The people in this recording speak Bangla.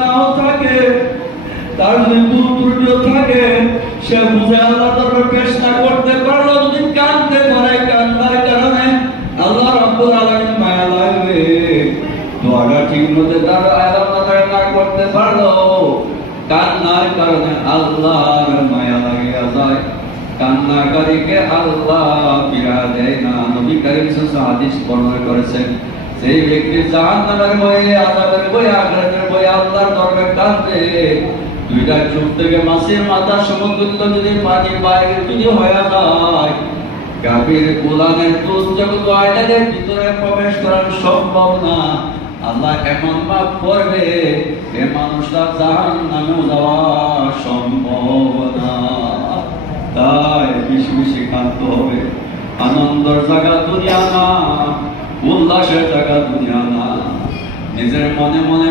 নাও থাকে, তার যদি ভুল ত্রুটিও থাকে, সে বুঝে আল্লাহ দরবারে পেশ না করতে পারলো, যদি কাঁদতে পারে, কান্নার কারণে আল্লাহ রাব্বুল আলামিন মায়া লাগবে। দোয়াটা ঠিক মতো তার আল্লাহ না করতে পারলো, কান্নার কারণে আল্লাহর মায়া লাগিয়া যায়। কান্নাকারীকে আল্লাহ পীড়া দেয় না। নবী কারীম সাল্লাল্লাহু আলাইহি ওয়াসাল্লাম হাদিস বর্ণনা করেছেন, সেই ব্যক্তি জাহান্নামের ভয়ে, আযাবের ভয়ে, আখিরাতের ভয়ে আল্লাহর দরবারে কাঁদে, দুইটা চোখ থেকে মাছের মাথা সমতুল্য যদি পানি বাইরে যদি হয়ে যায়, কাফির গোলামের দোষ জগৎ আয়নাদের ভিতরে প্রবেশ করা সম্ভব না। আল্লাহ এমন মাফ করবে, এ মানুষটা জাহান্নামে যাওয়া সম্ভব না। তাই বেশি বেশি কাঁদতে হবে। আনন্দের জায়গা দুনিয়া না, উল্লাসের জায়গা দুনিয়া না। নিজের মনে মনে